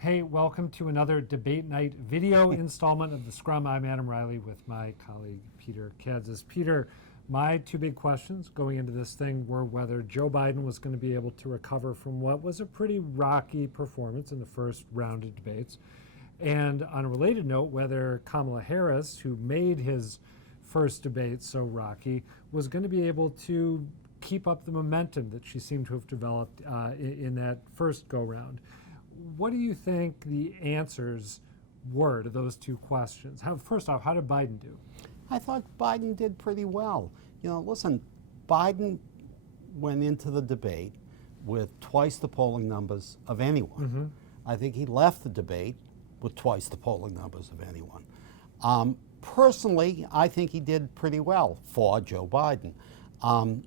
Hey, welcome to another debate night video installment of The Scrum. I'm Adam Reilly with my colleague Peter Kadzis. Peter, my two big questions going into this thing were whether Joe Biden was going to be able to recover from what was a pretty rocky performance in the first round of debates. And on a related note, whether Kamala Harris, who made his first debate so rocky, was going to be able to keep up the momentum that she seemed to have developed in that first go-round. What do you think the answers were to those two questions? First off, how did Biden do? I thought Biden did pretty well. Listen, Biden went into the debate with twice the polling numbers of anyone. Mm-hmm. I think he left the debate with twice the polling numbers of anyone. Personally, I think he did pretty well for Joe Biden.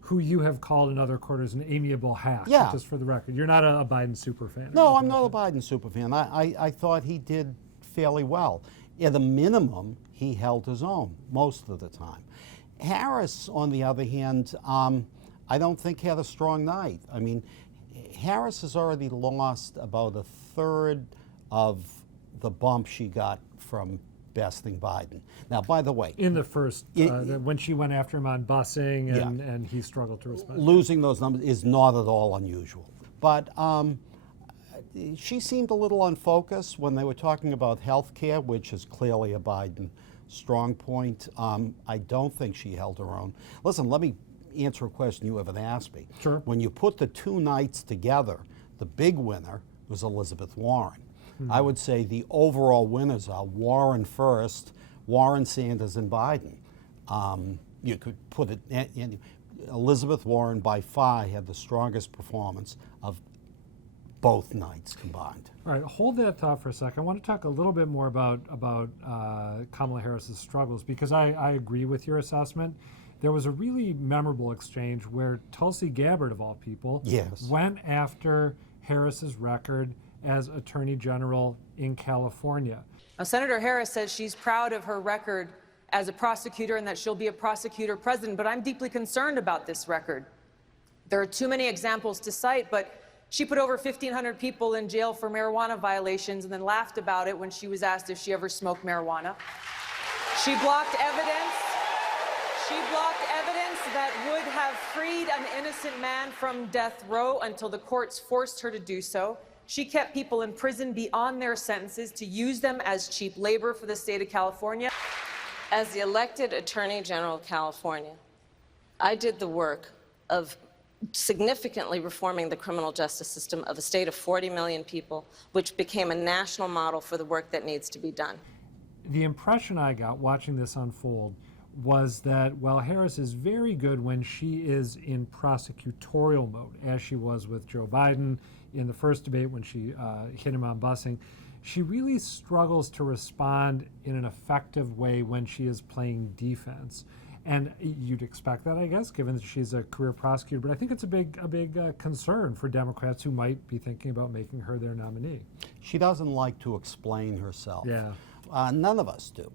Who you have called in other quarters an amiable hack, yeah. Just for the record. You're not a Biden super fan. No, I'm not a Biden super fan. I thought he did fairly well. At a minimum, he held his own most of the time. Harris, on the other hand, I don't think had a strong night. I mean, Harris has already lost about a third of the bump she got from besting Biden. Now, by the way, in the first, when she went after him on busing and he struggled to respond. Losing those numbers is not at all unusual. But she seemed a little unfocused when they were talking about health care, which is clearly a Biden strong point. I don't think she held her own. Listen, let me answer a question you haven't asked me. Sure. When you put the two nights together, the big winner was Elizabeth Warren. I would say the overall winners are Warren first, Warren, Sanders, and Biden. You could put it in Elizabeth Warren by far had the strongest performance of both nights combined. All right, hold that thought for a second. I want to talk a little bit more about Kamala Harris's struggles, because I agree with your assessment. There was a really memorable exchange where Tulsi Gabbard, of all people, went after Harris's record as Attorney General in California. Now, Senator Harris says she's proud of her record as a prosecutor and that she'll be a prosecutor president, but I'm deeply concerned about this record. There are too many examples to cite, but she put over 1,500 people in jail for marijuana violations and then laughed about it when she was asked if she ever smoked marijuana. She blocked evidence. She blocked evidence that would have freed an innocent man from death row until the courts forced her to do so. She kept people in prison beyond their sentences to use them as cheap labor for the state of California. As the elected Attorney General of California, I did the work of significantly reforming the criminal justice system of a state of 40 million people, which became a national model for the work that needs to be done. The impression I got watching this unfold was that while Harris is very good when she is in prosecutorial mode, as she was with Joe Biden in the first debate when she hit him on busing, she really struggles to respond in an effective way when she is playing defense. And you'd expect that, I guess, given that she's a career prosecutor. But I think it's a big concern for Democrats who might be thinking about making her their nominee. She doesn't like to explain herself. Yeah. None of us do.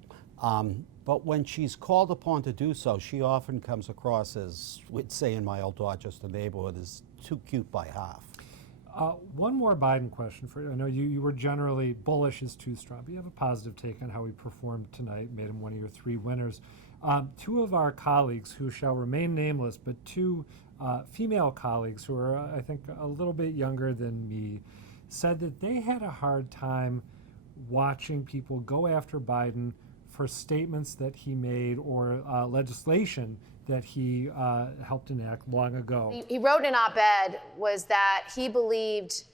But when she's called upon to do so, she often comes across as, we'd say in my old Dorchester neighborhood, as too cute by half. One more Biden question for you. I know you were generally bullish is too strong, but you have a positive take on how he performed tonight, made him one of your three winners. Two of our colleagues who shall remain nameless, but two female colleagues who are, I think, a little bit younger than me, said that they had a hard time watching people go after Biden for statements that he made or legislation that he helped enact long ago. He wrote in an op-ed was that he believed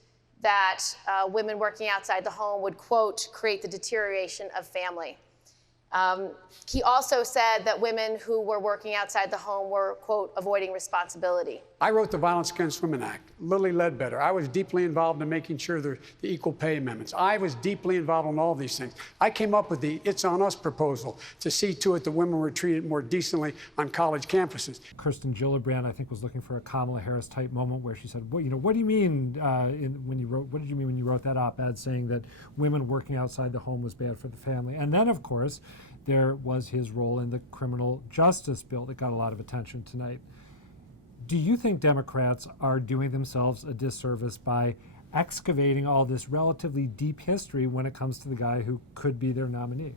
that women working outside the home would, quote, create the deterioration of family. He also said that women who were working outside the home were, quote, avoiding responsibility. I wrote the Violence Against Women Act, Lilly Ledbetter. I was deeply involved in making sure the equal pay amendments. I was deeply involved in all these things. I came up with the It's On Us proposal to see to it that women were treated more decently on college campuses. Kirsten Gillibrand, I think, was looking for a Kamala Harris type moment where she said, well, what do you mean what did you mean when you wrote that op-ed saying that women working outside the home was bad for the family? And then, of course, there was his role in the criminal justice bill that got a lot of attention tonight. Do you think Democrats are doing themselves a disservice by excavating all this relatively deep history when it comes to the guy who could be their nominee.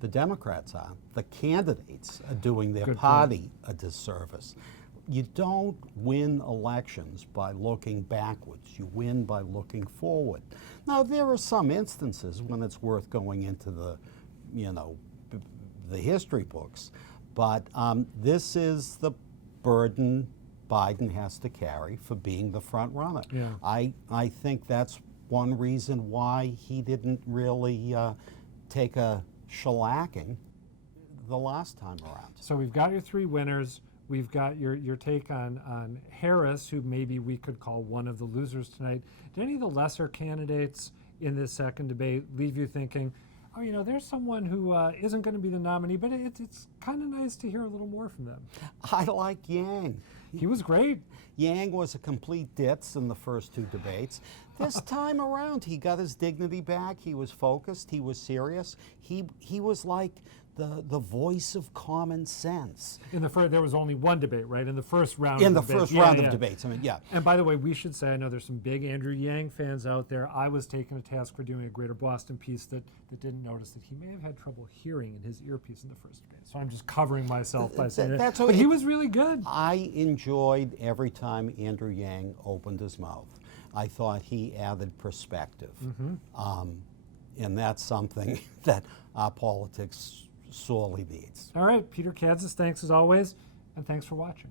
The Democrats are. The candidates are doing their Good party a disservice. You don't win elections by looking backwards. You win by looking forward. Now, there are some instances when it's worth going into the, the history books, but this is the burden Biden has to carry for being the front runner. Yeah. I think that's one reason why he didn't really take a shellacking the last time around. So we've got your three winners. We've got your take on Harris, who maybe we could call one of the losers tonight. Did any of the lesser candidates in this second debate leave you thinking, oh, there's someone who isn't going to be the nominee, but it's kind of nice to hear a little more from them? I like Yang. He was great. Yang was a complete ditz in the first two debates. This time around, he got his dignity back. He was focused. He was serious. He was like the voice of common sense. In the first, there was only one debate, right? In the first round. In the of debates. first round of debates. I mean, yeah. And by the way, we should say, I know there's some big Andrew Yang fans out there. I was taken to task for doing a Greater Boston piece that didn't notice that he may have had trouble hearing in his earpiece in the first debate. So I'm just covering myself by saying that. That's But he was really good. I enjoyed every time Andrew Yang opened his mouth. I thought he added perspective. And that's something that our politics sorely needs. All right, Peter Kadzis, thanks as always, and thanks for watching.